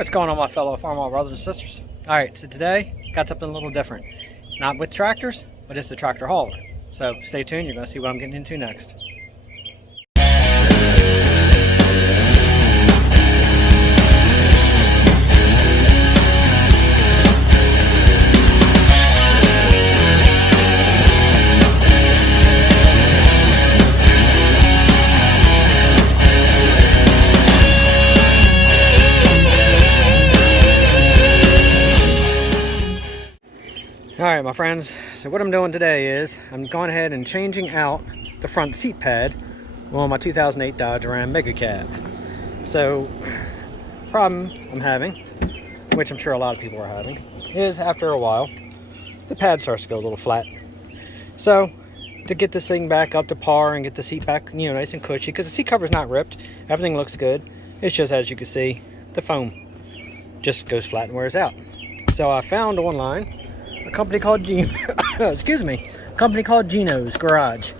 What's going on, my fellow Farmall brothers and sisters? Alright, so today, got something a little different. It's not with tractors, but it's the tractor hauler. So stay tuned, you're going to see what I'm getting into next. Alright my friends, so what I'm doing today is I'm going ahead and changing out the front seat pad on my 2008 Dodge Ram Mega Cab. So, problem I'm having, which I'm sure a lot of people are having, is after a while, the pad starts to go a little flat. So, to get this thing back up to par and get the seat back, nice and cushy, because the seat cover's not ripped, everything looks good. It's just, as you can see, the foam just goes flat and wears out. So I found online a company called Gino's Garage.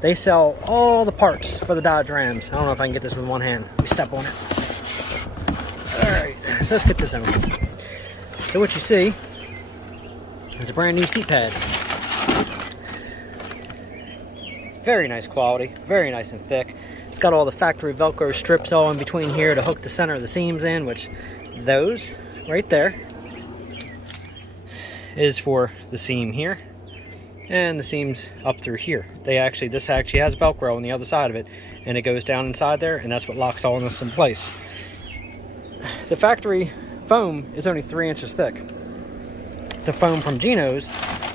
They sell all the parts for the Dodge Rams. I don't know if I can get this with one hand. Let me step on it. Alright, so let's get this over. So what you see is a brand new seat pad. Very nice quality, very nice and thick. It's got all the factory Velcro strips all in between here to hook the center of the seams in, which those right there is for the seam here, and the seams up through here. This actually has Velcro on the other side of it, and it goes down inside there, and that's what locks all of this in place. The factory foam is only 3 inches thick. The foam from Gino's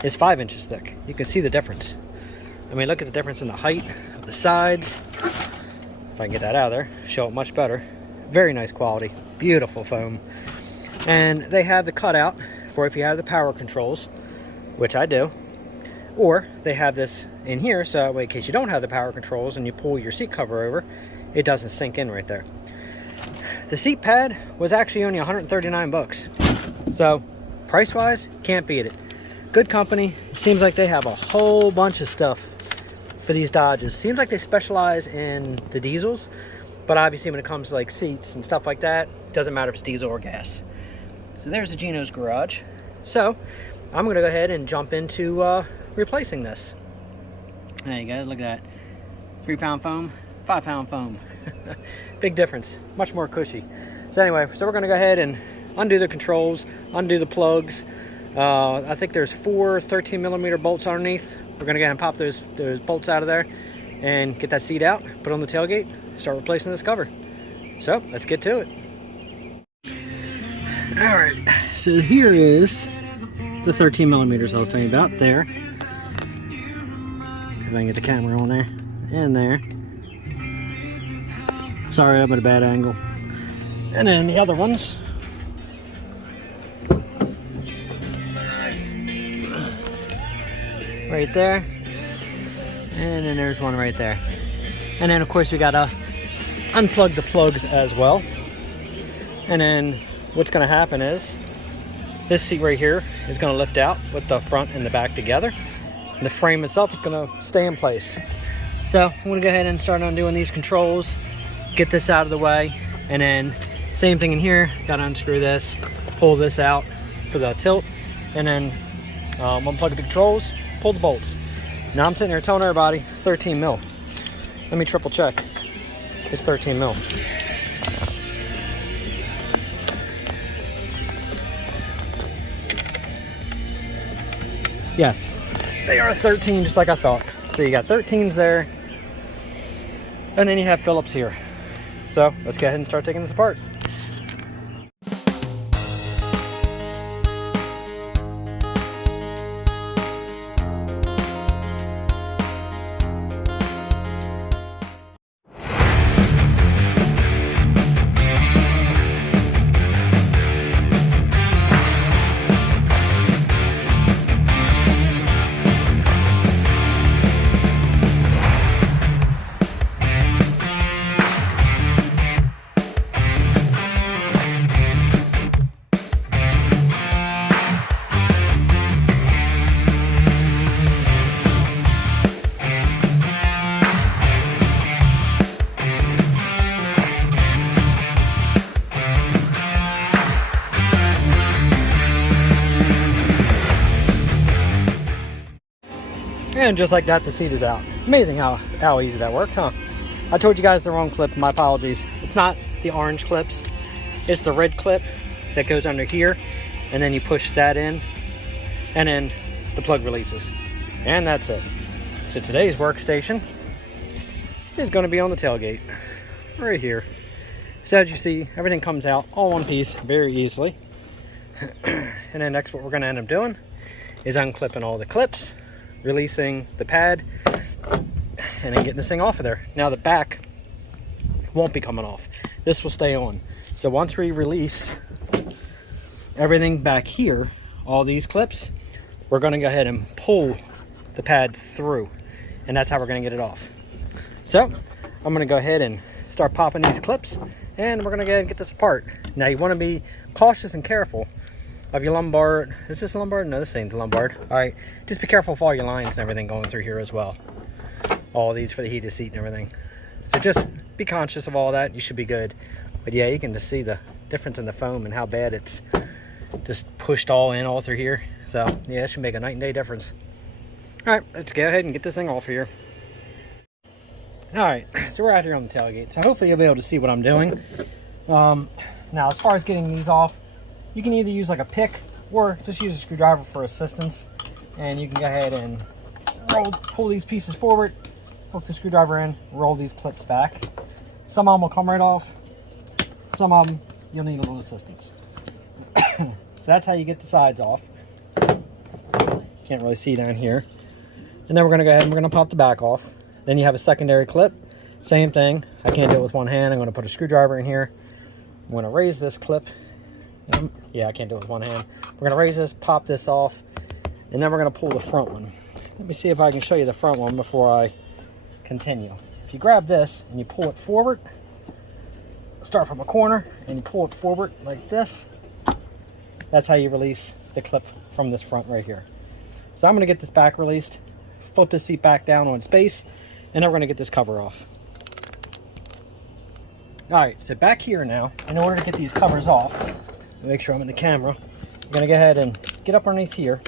is 5 inches thick. You can see the difference. I mean, look at the difference in the height of the sides. If I can get that out of there, show it much better. Very nice quality, beautiful foam. And they have the cutout for if you have the power controls, which I do, or they have this in here so that way in case you don't have the power controls and you pull your seat cover over, it doesn't sink in right there. The seat pad was actually only 139 bucks. So price wise, can't beat it. Good company. It seems like they have a whole bunch of stuff for these Dodges. Seems like they specialize in the diesels, but obviously when it comes to like seats and stuff like that, it doesn't matter if it's diesel or gas. So there's the Gino's Garage. So I'm going to go ahead and jump into replacing this. There you go, look at that. 3-pound foam, 5-pound foam. Big difference, much more cushy. So anyway, so we're going to go ahead and undo the controls, undo the plugs. I think there's 4 13mm bolts underneath. We're going to go ahead and pop those bolts out of there and get that seat out, put it on the tailgate, start replacing this cover. So let's get to it. Alright, so here is the 13mm I was telling you about there. If I can get the camera on there and there. Sorry, I'm at a bad angle. And then the other ones. Right there. And then there's one right there. And then of course we gotta unplug the plugs as well. And then what's going to happen is this seat right here is going to lift out with the front and the back together, and the frame itself is going to stay in place. So I'm going to go ahead and start undoing these controls, get this out of the way, and then same thing in here. Got to unscrew this, pull this out for the tilt, and then unplug the controls, pull the bolts. Now I'm sitting here telling everybody 13 mil. Let me triple check. It's 13 mil. Yes, they are 13, just like I thought. So you got 13s there, and then you have Phillips here. So let's go ahead and start taking this apart. And just like that, the seat is out. Amazing how easy that worked, huh? I told you guys the wrong clip, my apologies. It's not the orange clips, it's the red clip that goes under here, and then you push that in, and then the plug releases. And that's it. So today's workstation is going to be on the tailgate, right here. So as you see, everything comes out all one piece very easily. And then next what we're going to end up doing is unclipping all the clips, releasing the pad, and then getting this thing off of there. Now the back won't be coming off. This will stay on. So once we release everything back here, all these clips, we're going to go ahead and pull the pad through, and that's how we're going to get it off. So I'm going to go ahead and start popping these clips, and we're going to go ahead and get this apart. Now you want to be cautious and careful of your lombard. Is this lombard? No, this ain't the lombard. All right, just be careful of all your lines and everything going through here as well. All these for the heated seat and everything. So just be conscious of all that. You should be good. But yeah, you can just see the difference in the foam and how bad it's just pushed all in all through here. So yeah, it should make a night and day difference. All right, let's go ahead and get this thing off here. All right, so we're out here on the tailgate. So hopefully you'll be able to see what I'm doing. Now, as far as getting these off, you can either use like a pick or just use a screwdriver for assistance. And you can go ahead and pull these pieces forward, hook the screwdriver in, roll these clips back. Some of them will come right off. Some of them you'll need a little assistance. So that's how you get the sides off. Can't really see down here. And then we're going to go ahead and we're going to pop the back off. Then you have a secondary clip. Same thing. I can't do it with one hand. I'm going to put a screwdriver in here. I'm going to raise this clip. Yeah, I can't do it with one hand. We're going to raise this, pop this off, and then we're going to pull the front one. Let me see if I can show you the front one before I continue. If you grab this and you pull it forward, start from a corner and you pull it forward like this, that's how you release the clip from this front right here. So I'm going to get this back released, flip this seat back down on its base, and then we're going to get this cover off. Alright, so back here now, in order to get these covers off, make sure I'm in the camera, I'm going to go ahead and get up underneath here,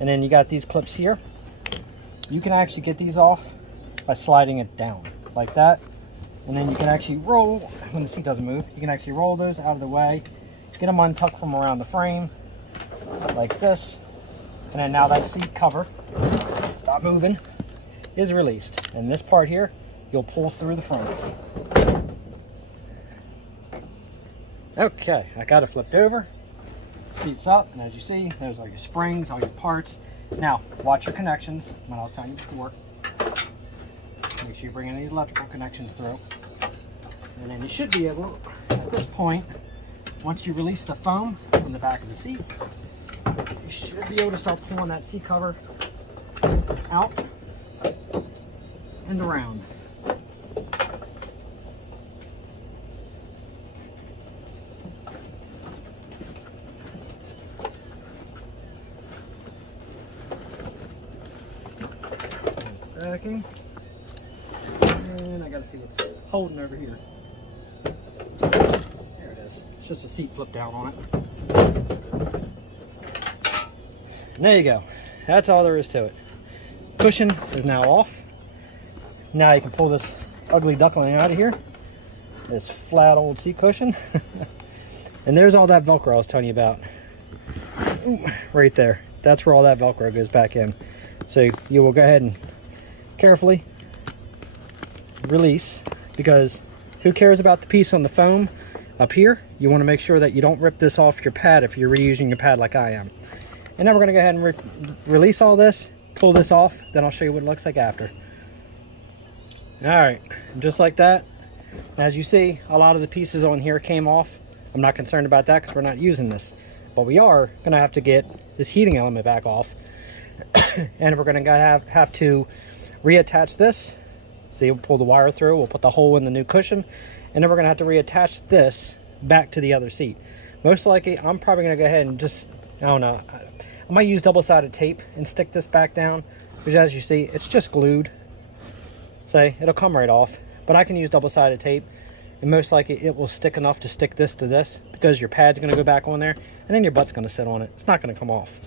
and then you got these clips here. You can actually get these off by sliding it down like that, and then you can actually roll, when the seat doesn't move, you can actually roll those out of the way, get them untucked from around the frame like this, and then now that seat cover, stop moving, is released. And this part here, you'll pull through the front. Okay, I got it flipped over, seat's up, and as you see, there's all your springs, all your parts. Now, watch your connections, what I was telling you before. Make sure you bring any electrical connections through. And then you should be able, at this point, once you release the foam from the back of the seat, you should be able to start pulling that seat cover out and around. Backing, and I gotta see what's holding over here. There it is. It's just a seat flip down on it. And there you go. That's all there is to it. Cushion is now off. Now you can pull this ugly duckling out of here. This flat old seat cushion. And there's all that Velcro I was telling you about. Ooh, right there. That's where all that Velcro goes back in. So you will go ahead and carefully release, because who cares about the piece on the foam up here? You want to make sure that you don't rip this off your pad if you're reusing your pad like I am. And then we're going to go ahead and release all this, pull this off, then I'll show you what it looks like after. Alright, just like that. As you see, a lot of the pieces on here came off. I'm not concerned about that because we're not using this. But we are going to have to get this heating element back off. And we're going to have to reattach this. See, we'll pull the wire through, we'll put the hole in the new cushion, and then we're going to have to reattach this back to the other seat. Most likely, I'm probably going to go ahead and just, I don't know, I might use double-sided tape and stick this back down, because as you see, it's just glued. So it'll come right off, but I can use double-sided tape, and most likely it will stick enough to stick this to this, because your pad's going to go back on there, and then your butt's going to sit on it. It's not going to come off.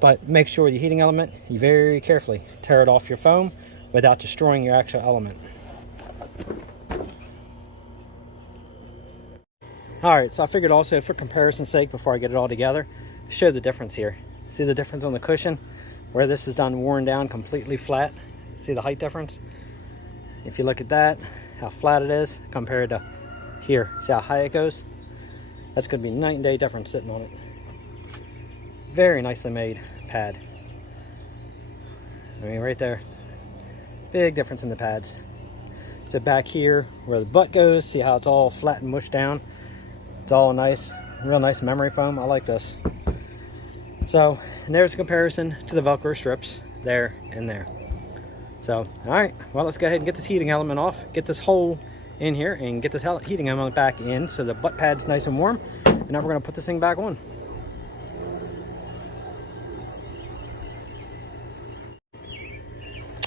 But make sure the heating element, you very carefully tear it off your foam without destroying your actual element. Alright, so I figured also for comparison's sake, before I get it all together, show the difference here. See the difference on the cushion? Where this is done worn down completely flat. See the height difference? If you look at that, how flat it is compared to here. See how high it goes? That's going to be night and day difference sitting on it. Very nicely made pad. I mean, right there. Big difference in the pads. So back here where the butt goes, see how it's all flat and mushed down? It's all nice, real nice memory foam. I like this. So, and there's a comparison to the Velcro strips there and there. So, all right, well, let's go ahead and get this heating element off, get this hole in here, and get this heating element back in so the butt pad's nice and warm. And now we're gonna put this thing back on.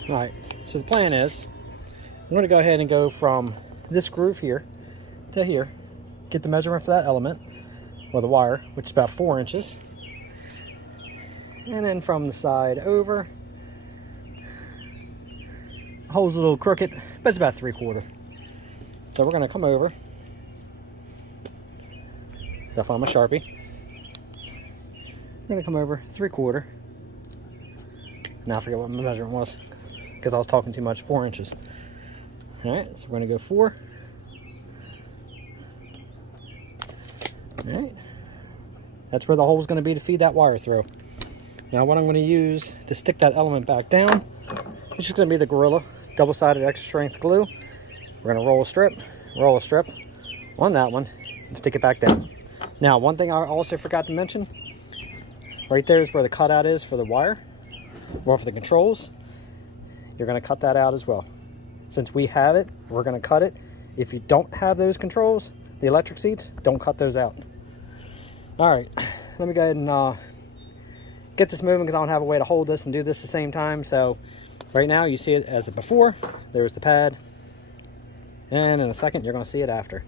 All right, so the plan is, I'm gonna go ahead and go from this groove here to here, get the measurement for that element, or the wire, which is about 4 inches. And then from the side over, the hole's a little crooked, but it's about 3/4. So we're gonna come over, gotta find my Sharpie. I'm gonna come over 3/4. Now I forget what my measurement was, because I was talking too much, 4 inches. All right, so we're gonna go 4. All right, that's where the hole is gonna be to feed that wire through. Now what I'm going to use to stick that element back down, it's just going to be the Gorilla double-sided extra strength glue. We're going to roll a strip on that one and stick it back down. Now one thing I also forgot to mention, right there is where the cutout is for the wire, or for the controls. You're going to cut that out as well. Since we have it, we're going to cut it. If you don't have those controls, the electric seats, don't cut those out. All right, let me go ahead and get this moving because I don't have a way to hold this and do this at the same time. So right now you see it as the before, there's the pad, and in a second you're going to see it after.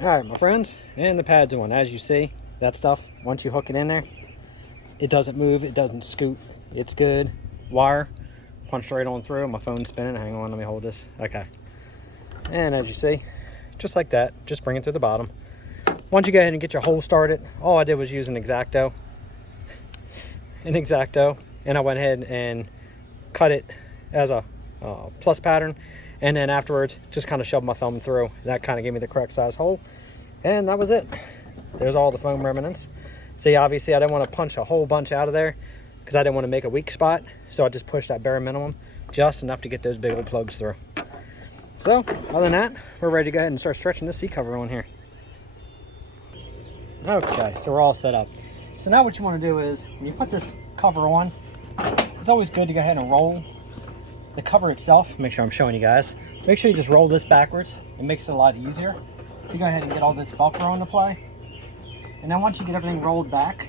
All right, my friends, and the pad's on. As you see, that stuff, once you hook it in there, it doesn't move, it doesn't scoot, it's good. Wire punched right on through. My phone's spinning. Hang on, let me hold this. Okay, and as you see, just like that, just bring it to the bottom. Once you go ahead and get your hole started, all I did was use an X-Acto, and I went ahead and cut it as a plus pattern, and then afterwards just kind of shoved my thumb through. That kind of gave me the correct size hole, and that was it. There's all the foam remnants. See, obviously I didn't want to punch a whole bunch out of there because I didn't want to make a weak spot, so I just pushed that bare minimum, just enough to get those big old plugs through. So other than that, we're ready to go ahead and start stretching this seat cover on here. Okay, so we're all set up. So now what you want to do is, when you put this cover on, it's always good to go ahead and roll the cover itself. Make sure I'm showing you guys. Make sure you just roll this backwards. It makes it a lot easier to go ahead and get all this Velcro into play. And then once you get everything rolled back,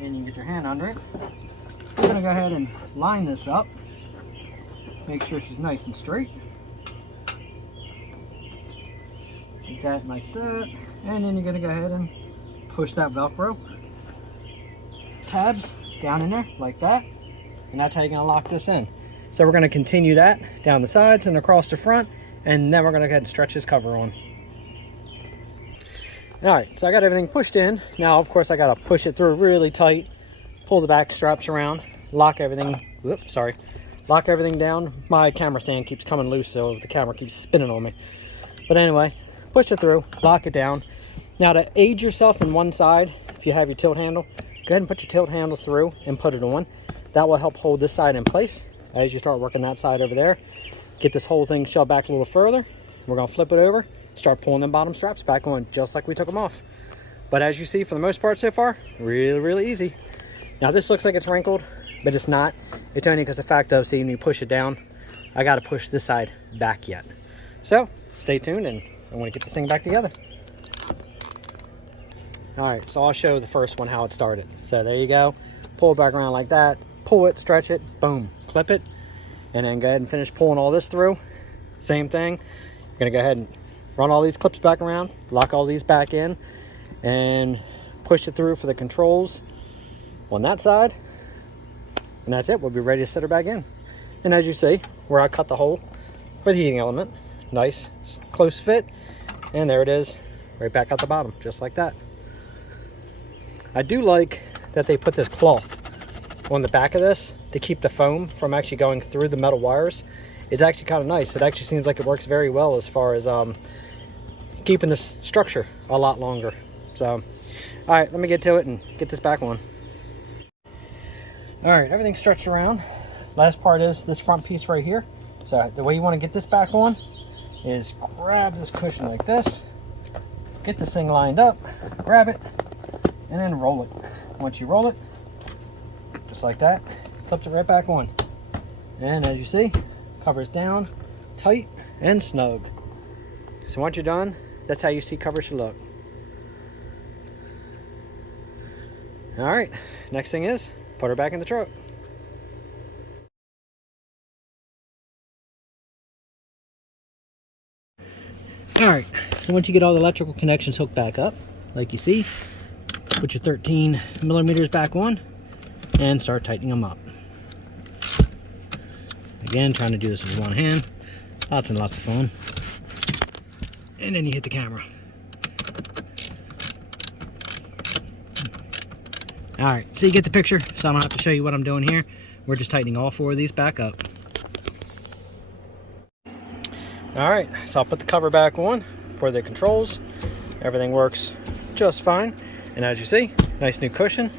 and you get your hand under it, you're going to go ahead and line this up. Make sure she's nice and straight. Like that, like that. And then you're going to go ahead and push that Velcro tabs down in there like that, and that's how you're going to lock this in. So we're going to continue that down the sides and across the front, and then we're going to go ahead and stretch this cover on. All right, so I got everything pushed in. Now of course I got to push it through really tight, pull the back straps around, lock everything, lock everything down. My camera stand keeps coming loose, so the camera keeps spinning on me. But anyway, push it through, lock it down. Now to aid yourself in one side, if you have your tilt handle, go ahead and put your tilt handle through and put it on. That will help hold this side in place as you start working that side over there. Get this whole thing shoved back a little further. We're going to flip it over, start pulling them bottom straps back on just like we took them off. But as you see, for the most part so far, really easy. Now this looks like it's wrinkled, but it's not. It's only because the fact of seeing you push it down, I got to push this side back yet. So stay tuned, and I want to get this thing back together. All right, so I'll show the first one how it started. So there you go. Pull it back around like that. Pull it, stretch it, boom, clip it, and then go ahead and finish pulling all this through. Same thing. You're gonna go ahead and run all these clips back around, lock all these back in, and push it through for the controls. on that side. And that's it. We'll be ready to set her back in. And as you see, where I cut the hole for the heating element, nice close fit, and there it is, right back at the bottom, just like that. I do like that they put this cloth on the back of this to keep the foam from actually going through the metal wires. It's actually kind of nice. It actually seems like it works very well as far as keeping this structure a lot longer. So, all right, let me get to it and get this back on. All right, everything's stretched around. Last part is this front piece right here. So the way you want to get this back on is grab this cushion like this, get this thing lined up, grab it, and then roll it. Once you roll it, just like that, clips it right back on. And as you see, covers down, tight, and snug. So once you're done, that's how you seat cover should look. All right, next thing is put her back in the truck. All right, so once you get all the electrical connections hooked back up, like you see, put your 13 millimeters back on and start tightening them up. Again, trying to do this with one hand. Lots and lots of fun. And then you hit the camera. All right, so you get the picture, so I don't have to show you what I'm doing here. We're just tightening all 4 of these back up. All right, so I'll put the cover back on for the controls. Everything works just fine. And as you see, nice new cushion,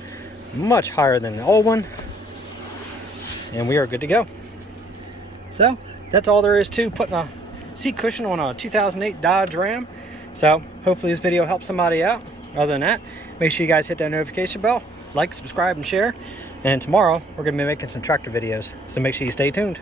much higher than the old one. And we are good to go. So that's all there is to putting a seat cushion on a 2008 Dodge Ram. So hopefully this video helps somebody out. Other than that, make sure you guys hit that notification bell, like, subscribe, and share. And tomorrow we're going to be making some tractor videos, so make sure you stay tuned.